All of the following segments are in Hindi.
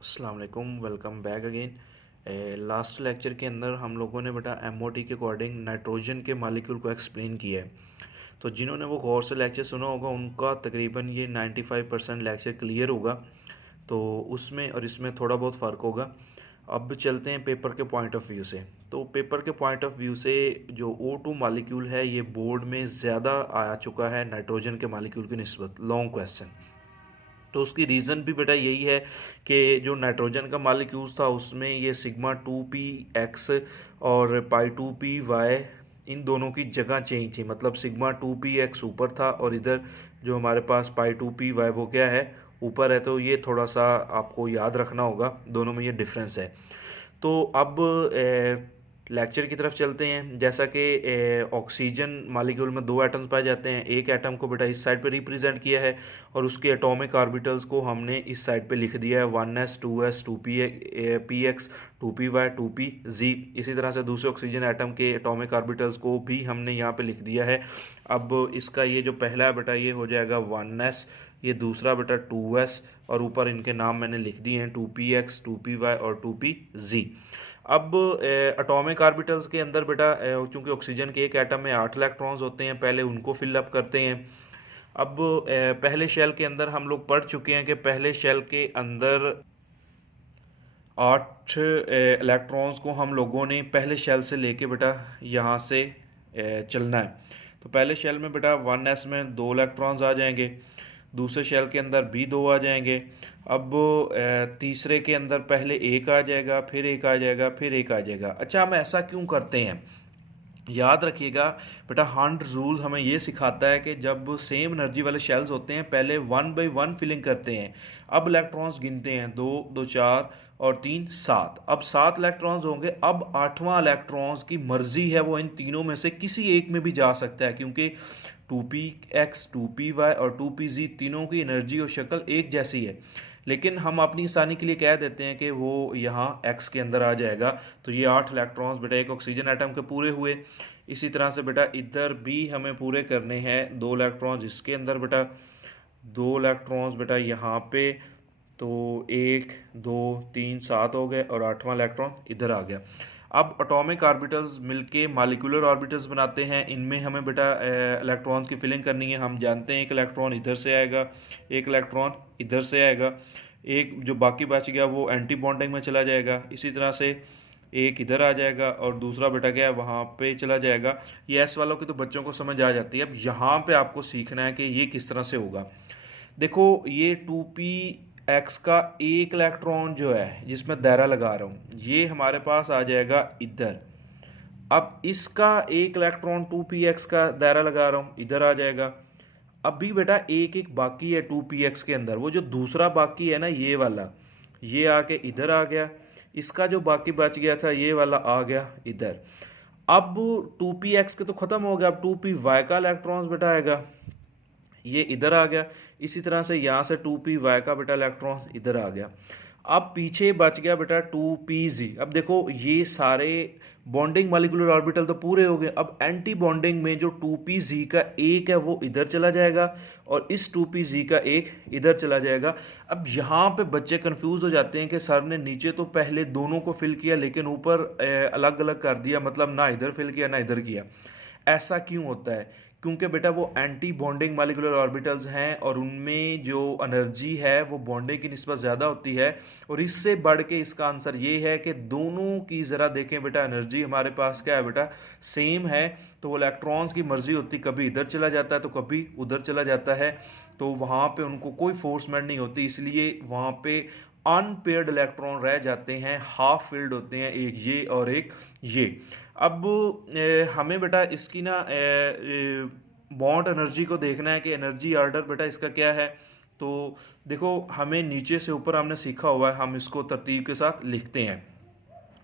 अस्सलाम वालेकुम, welcome back again. Last lecture के अंदर हम लोगों ने बेटा एमओटी के अकॉर्डिंग नाइट्रोजन के मालिक्यूल को एक्सप्लेन किया है। तो जिन्होंने वो गौर से लेक्चर सुना होगा उनका तकरीबन ये 95% लेक्चर क्लियर होगा। तो उसमें और इसमें थोड़ा बहुत फ़र्क होगा। अब चलते हैं पेपर के पॉइंट ऑफ व्यू से। तो पेपर के पॉइंट ऑफ व्यू से जो O2 मालिक्यूल है ये बोर्ड में ज़्यादा आ चुका है नाइट्रोजन के मालिक्यूल की निस्बत। Long question. तो उसकी रीज़न भी बेटा यही है कि जो नाइट्रोजन का मालिक्यूल्स था उसमें ये सिग्मा 2p x और पाई 2p y इन दोनों की जगह चेंज थी। मतलब सिग्मा 2p x ऊपर था और इधर जो हमारे पास पाई 2p y वो क्या है, ऊपर है। तो ये थोड़ा सा आपको याद रखना होगा, दोनों में ये डिफरेंस है। तो अब लेक्चर की तरफ चलते हैं। जैसा कि ऑक्सीजन मालिक्यूल में दो एटम्स पाए जाते हैं, एक एटम को बेटा इस साइड पे रिप्रेजेंट किया है और उसके एटॉमिक ऑर्बिटल्स को हमने इस साइड पे लिख दिया है 1s 2s 2px 2py 2pz। इसी तरह से दूसरे ऑक्सीजन एटम के एटॉमिक ऑर्बिटल्स को भी हमने यहाँ पे लिख दिया है। अब इसका ये जो पहला है बेटा ये हो जाएगा 1s, ये दूसरा बेटा 2s और ऊपर इनके नाम मैंने लिख दिए हैं 2px 2py और 2pz। अब एटॉमिक ऑर्बिटल्स के अंदर बेटा चूंकि ऑक्सीजन के एक एटम में 8 इलेक्ट्रॉन्स होते हैं, पहले उनको फिलअप करते हैं। अब पहले शेल के अंदर हम लोग पढ़ चुके हैं कि पहले शेल के अंदर 8 इलेक्ट्रॉन्स को हम लोगों ने पहले शेल से लेके बेटा यहाँ से चलना है। तो पहले शेल में बेटा 1s में 2 इलेक्ट्रॉन्स आ जाएंगे, दूसरे शेल के अंदर भी 2 आ जाएंगे। अब तीसरे के अंदर पहले एक आ जाएगा, फिर एक आ जाएगा, फिर एक आ जाएगा। अच्छा, हम ऐसा क्यों करते हैं? याद रखिएगा बेटा, हंट रूल हमें ये सिखाता है कि जब सेम एनर्जी वाले शेल्स होते हैं पहले 1 by 1 फिलिंग करते हैं। अब इलेक्ट्रॉन्स गिनते हैं, 2 2 4 और 3 7। अब 7 इलेक्ट्रॉन्स होंगे। अब 8वां इलेक्ट्रॉन्स की मर्जी है, वो इन तीनों में से किसी एक में भी जा सकता है, क्योंकि 2px 2py और 2pz तीनों की एनर्जी और शक्ल एक जैसी है। लेकिन हम अपनी आसानी के लिए कह देते हैं कि वो यहाँ x के अंदर आ जाएगा। तो ये 8 इलेक्ट्रॉन्स बेटा एक ऑक्सीजन एटम के पूरे हुए। इसी तरह से बेटा इधर भी हमें पूरे करने हैं 2 इलेक्ट्रॉन्स इसके अंदर बेटा, 2 इलेक्ट्रॉन्स बेटा यहाँ पे। तो 1 2 3 7 हो गए और 8वां इलेक्ट्रॉन इधर आ गया। अब एटॉमिक ऑर्बिटल्स मिलके मॉलिक्यूलर ऑर्बिटल्स बनाते हैं। इनमें हमें बेटा इलेक्ट्रॉन्स की फिलिंग करनी है। हम जानते हैं एक इलेक्ट्रॉन इधर से आएगा, एक इलेक्ट्रॉन इधर से आएगा, एक जो बाकी बच गया वो एंटी बॉन्डिंग में चला जाएगा। इसी तरह से एक इधर आ जाएगा और दूसरा बेटा क्या है वहाँ पे चला जाएगा। ये एस वालों की तो बच्चों को समझ आ जाती है। अब यहाँ पे आपको सीखना है कि ये किस तरह से होगा। देखो, ये 2p x का एक इलेक्ट्रॉन जो है जिसमें दायरा लगा रहा हूँ ये हमारे पास आ जाएगा इधर। अब इसका एक इलेक्ट्रॉन 2px का दायरा लगा रहा हूँ इधर आ जाएगा। अब भी बेटा एक एक बाकी है 2px के अंदर, वो जो दूसरा बाकी है ना ये वाला, ये आके इधर आ गया। इसका जो बाकी बच गया था ये वाला आ गया इधर। अब 2px के तो खत्म हो गया, अब 2py का इलेक्ट्रॉन्स बेटा आएगा, ये इधर आ गया। इसी तरह से यहाँ से 2py का बेटा इलेक्ट्रॉन इधर आ गया। अब पीछे बच गया बेटा 2pz। अब देखो ये सारे बॉन्डिंग मॉलिक्यूलर ऑर्बिटल तो पूरे हो गए। अब एंटी बॉन्डिंग में जो 2pz का एक है वो इधर चला जाएगा और इस 2pz का एक इधर चला जाएगा। अब यहाँ पे बच्चे कंफ्यूज हो जाते हैं कि सर ने नीचे तो पहले दोनों को फिल किया लेकिन ऊपर अलग अलग कर दिया, मतलब ना इधर फिल किया ना इधर किया। ऐसा क्यों होता है? क्योंकि बेटा वो एंटी बॉन्डिंग मॉलिक्यूलर ऑर्बिटल्स हैं और उनमें जो एनर्जी है वो बॉन्डिंग की निस्बत ज़्यादा होती है। और इससे बढ़ के इसका आंसर ये है कि दोनों की ज़रा देखें बेटा, एनर्जी हमारे पास क्या है बेटा, सेम है। तो वो इलेक्ट्रॉन्स की मर्जी होती, कभी इधर चला जाता है तो कभी उधर चला जाता है। तो वहाँ पे उनको कोई फोर्समेंट नहीं होती, इसलिए वहाँ पे अनपेयर्ड इलेक्ट्रॉन रह जाते हैं, हाफ फील्ड होते हैं, एक ये और एक ये। अब हमें बेटा इसकी ना बॉन्ड एनर्जी को देखना है कि एनर्जी ऑर्डर बेटा इसका क्या है। तो देखो, हमें नीचे से ऊपर हमने सीखा हुआ है, हम इसको तरतीब के साथ लिखते हैं।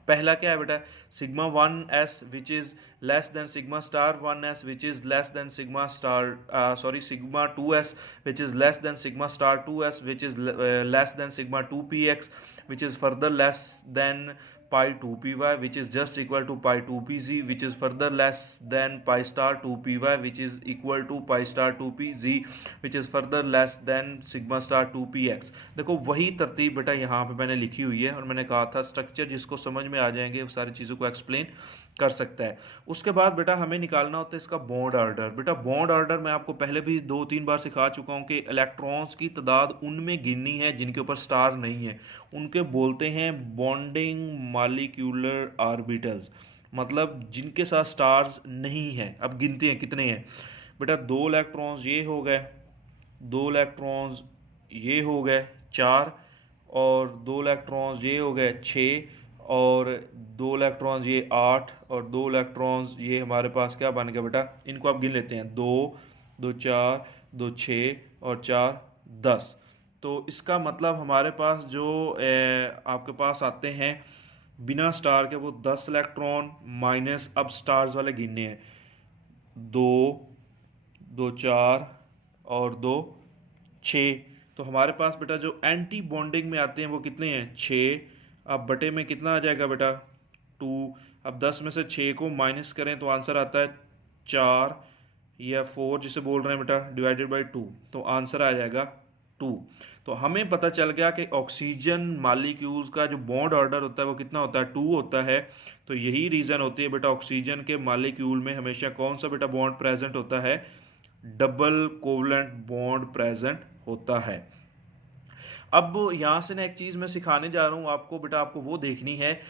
पहला क्या है बेटा, sigma 1s which is less than sigma star 1s which is less than sigma star sorry sigma 2s which is less than sigma star 2s which is less than sigma 2px which is further less than pi 2 py which is just equal to pi 2 pz which is further less than pi star 2 py which is equal to pi star 2 pz which is further less than sigma star 2 px। देखो वही तरतीब बेटा यहाँ पे मैंने लिखी हुई है और मैंने कहा था स्ट्रक्चर जिसको समझ में आ जाएंगे वो सारी चीज़ों को एक्सप्लेन कर सकता है। उसके बाद बेटा हमें निकालना होता है इसका बॉन्ड ऑर्डर। बेटा बॉन्ड ऑर्डर मैं आपको पहले भी 2-3 बार सिखा चुका हूँ कि इलेक्ट्रॉन्स की तादाद उनमें गिननी है जिनके ऊपर स्टार नहीं है, उनके बोलते हैं बॉन्डिंग मॉलिक्यूलर ऑर्बिटल्स, मतलब जिनके साथ स्टार्स नहीं हैं। अब गिनते हैं कितने हैं बेटा, 2 इलेक्ट्रॉन्स ये हो गए, 2 इलेक्ट्रॉन्स ये हो गए 4, और 2 इलेक्ट्रॉन्स ये हो गए 6, और 2 इलेक्ट्रॉन्स ये 8, और 2 इलेक्ट्रॉन्स ये हमारे पास क्या बन गया बेटा, इनको आप गिन लेते हैं 2 2 4 2 6 और 4 10। तो इसका मतलब हमारे पास जो आपके पास आते हैं बिना स्टार के वो 10 इलेक्ट्रॉन माइनस अब स्टार्स वाले गिनने हैं 2 2 4 और 2 6। तो हमारे पास बेटा जो एंटी बॉन्डिंग में आते हैं वो कितने हैं 6। अब बटे में कितना आ जाएगा बेटा 2। अब 10 में से 6 को माइनस करें तो आंसर आता है 4 या 4 जिसे बोल रहे हैं बेटा डिवाइडेड बाई 2, तो आंसर आ जाएगा 2। तो हमें पता चल गया कि ऑक्सीजन मॉलिक्यूल्स का जो बॉन्ड ऑर्डर होता है वो कितना होता है 2 होता है। तो यही रीज़न होती है बेटा ऑक्सीजन के मॉलिक्यूल में हमेशा कौन सा बेटा बॉन्ड प्रेजेंट होता है, डबल कोवलेंट बॉन्ड प्रेजेंट होता है। अब यहाँ से ना एक चीज़ मैं सिखाने जा रहा हूँ आपको बेटा, आपको वो देखनी है।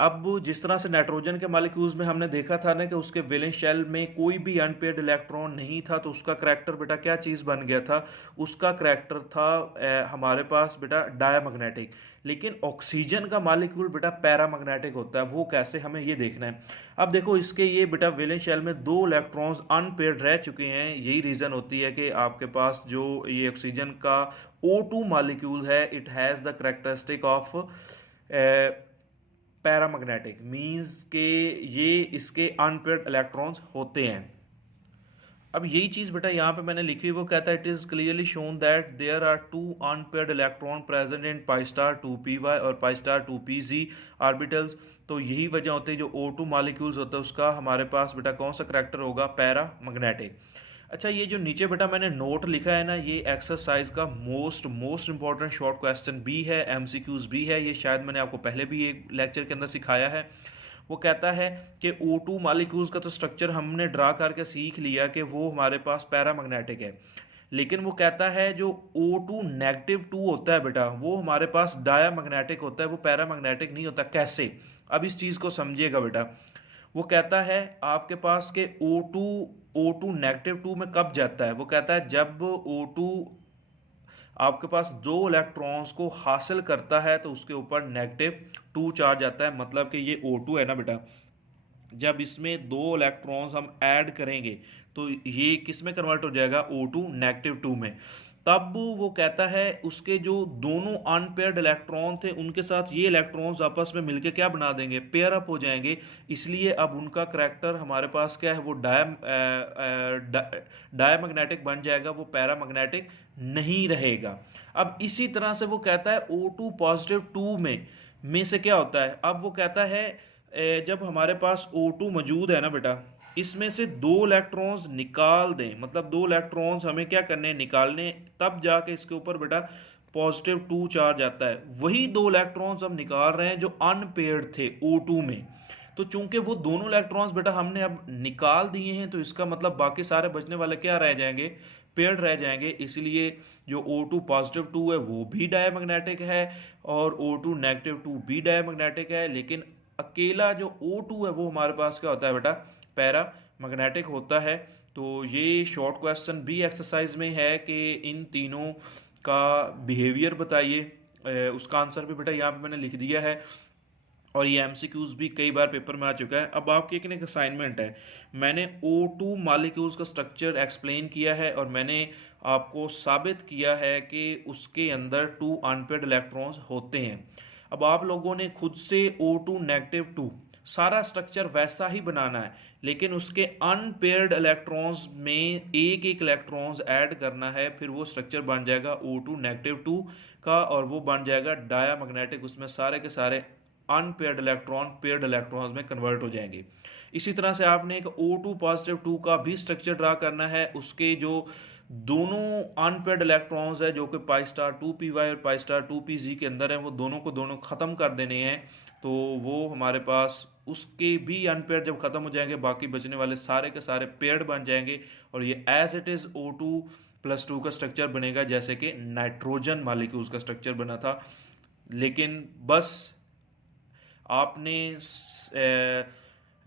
अब जिस तरह से नाइट्रोजन के मॉलिक्यूल्स में हमने देखा था ना कि उसके वैलेंस शेल में कोई भी अनपेयर्ड इलेक्ट्रॉन नहीं था, तो उसका करैक्टर बेटा क्या चीज़ बन गया था, उसका करैक्टर था हमारे पास बेटा डायमैग्नेटिक। लेकिन ऑक्सीजन का मॉलिक्यूल बेटा पैरामैग्नेटिक होता है, वो कैसे हमें ये देखना है। अब देखो इसके ये बेटा वैलेंस शेल में 2 इलेक्ट्रॉन्स अनपेयर्ड रह चुके हैं, यही रीज़न होती है कि आपके पास जो ये ऑक्सीजन का O2 मॉलिक्यूल है it has the characteristic of paramagnetic, means के ये इसके अनपेयर्ड इलेक्ट्रॉन्स होते हैं। अब यही चीज़ बेटा यहाँ पे मैंने लिखी, वो कहता है it is clearly shown that there are 2 unpaired electron present in pi star 2 py और पाई स्टार 2 pz ऑर्बिटल्स। तो यही वजह होती है जो O2 मॉलिक्यूल्स होता है उसका हमारे पास बेटा कौन सा करैक्टर होगा, पैरामैग्नेटिक। अच्छा ये जो नीचे बेटा मैंने नोट लिखा है ना, ये एक्सरसाइज का मोस्ट इंपॉर्टेंट शॉर्ट क्वेश्चन भी है, एमसीक्यूज भी है। ये शायद मैंने आपको पहले भी एक लेक्चर के अंदर सिखाया है। वो कहता है कि O2 मॉलिक्यूल्स का तो स्ट्रक्चर हमने ड्रा करके सीख लिया कि वो हमारे पास पैरामैग्नेटिक है, लेकिन वो कहता है जो O2 -2 होता है बेटा वो हमारे पास डायमैग्नेटिक होता है, वो पैरामैग्नेटिक नहीं होता। कैसे, अब इस चीज़ को समझिएगा बेटा। वो कहता है आपके पास के O2 -2 में कब जाता है, वो कहता है जब O2 आपके पास 2 इलेक्ट्रॉन्स को हासिल करता है तो उसके ऊपर -2 चार्ज आता है। मतलब कि ये O2 है ना बेटा, जब इसमें 2 इलेक्ट्रॉन्स हम ऐड करेंगे तो ये किस में कन्वर्ट हो जाएगा, O2 -2 में। तब वो कहता है उसके जो दोनों अनपेयर्ड इलेक्ट्रॉन थे उनके साथ ये इलेक्ट्रॉन्स आपस में मिलके क्या बना देंगे, पेयर अप हो जाएंगे। इसलिए अब उनका करैक्टर हमारे पास क्या है, वो डायमैग्नेटिक बन जाएगा, वो पैरामैग्नेटिक नहीं रहेगा। अब इसी तरह से वो कहता है O2 +2 में से क्या होता है। अब वो कहता है जब हमारे पास O2 मौजूद है ना बेटा, इसमें से 2 इलेक्ट्रॉन्स निकाल दें, मतलब 2 इलेक्ट्रॉन्स हमें क्या करने, निकालने, तब जाके इसके ऊपर बेटा +2 चार्ज आता है। वही 2 इलेक्ट्रॉन्स हम निकाल रहे हैं जो अनपेयर्ड थे O2 में। तो चूंकि वो दोनों इलेक्ट्रॉन्स बेटा हमने अब निकाल दिए हैं, तो इसका मतलब बाकी सारे बचने वाले क्या रह जाएंगे, पेयर्ड रह जाएंगे। इसलिए जो O2 +2 है वो भी डायमैग्नेटिक है और O2 -2 भी डायमैग्नेटिक है, लेकिन अकेला जो O2 है वो हमारे पास क्या होता है बेटा, पैरामैग्नेटिक होता है। तो ये शॉर्ट क्वेश्चन भी एक्सरसाइज में है कि इन तीनों का बिहेवियर बताइए। उसका आंसर भी बेटा यहाँ पे मैंने लिख दिया है और ये एमसीक्यूज भी कई बार पेपर में आ चुका है। अब आपकी एक असाइनमेंट है, मैंने O2 मॉलिक्यूल्स का स्ट्रक्चर एक्सप्लेन किया है और मैंने आपको साबित किया है कि उसके अंदर 2 अनपेयर्ड इलेक्ट्रॉन्स होते हैं। अब आप लोगों ने खुद से O2 -2 सारा स्ट्रक्चर वैसा ही बनाना है, लेकिन उसके अनपेयर्ड इलेक्ट्रॉन्स में एक इलेक्ट्रॉन्स ऐड करना है, फिर वो स्ट्रक्चर बन जाएगा O2 -2 का और वो बन जाएगा डायमैग्नेटिक। उसमें सारे के सारे अनपेयर्ड इलेक्ट्रॉन पेयर्ड इलेक्ट्रॉन्स में कन्वर्ट हो जाएंगे। इसी तरह से आपने एक O2 पॉजिटिव 2 का भी स्ट्रक्चर ड्रा करना है। उसके जो दोनों अनपेयर्ड इलेक्ट्रॉन्स है जो कि पाई स्टार 2p y और पाई स्टार 2p z के अंदर है, वो दोनों को दोनों ख़त्म कर देने हैं। तो वो हमारे पास उसके भी अनपेयर्ड जब ख़त्म हो जाएंगे, बाकी बचने वाले सारे के सारे पेयर्ड बन जाएंगे और ये एज इट इज़ O2+2 का स्ट्रक्चर बनेगा, जैसे कि नाइट्रोजन मालिक्यूल्स का स्ट्रक्चर बना था। लेकिन बस आपने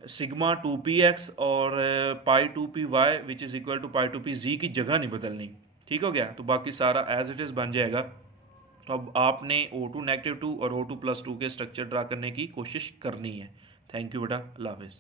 सिग्मा 2p x और pi 2p y which is equal to pi 2p z की जगह नहीं बदलनी। ठीक हो गया, तो बाकी सारा एज इट इज़ बन जाएगा। तो अब आपने O2-2 और O2+2 के स्ट्रक्चर ड्रा करने की कोशिश करनी है। थैंक यू बेटा, अल्लाह हाफिज़।